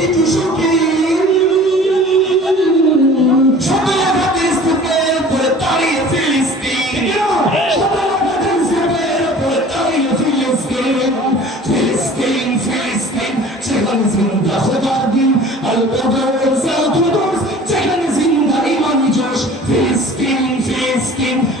Filiz, Filiz, Filiz, Filiz, Filiz, Filiz, Filiz, Filiz,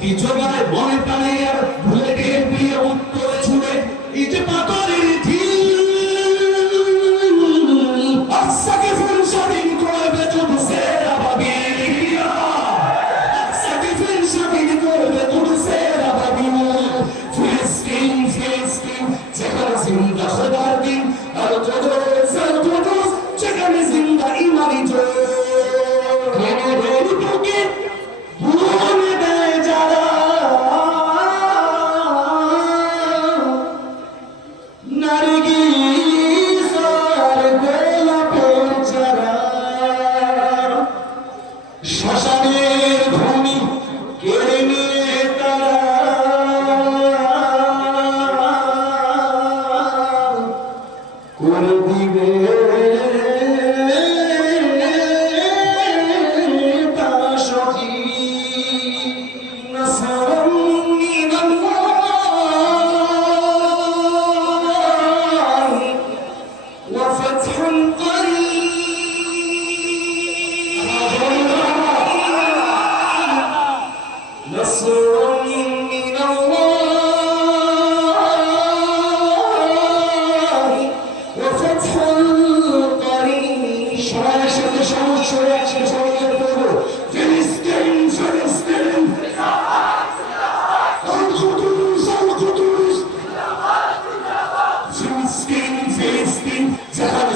কি জোগায় মনে প্রাণে নারী যারা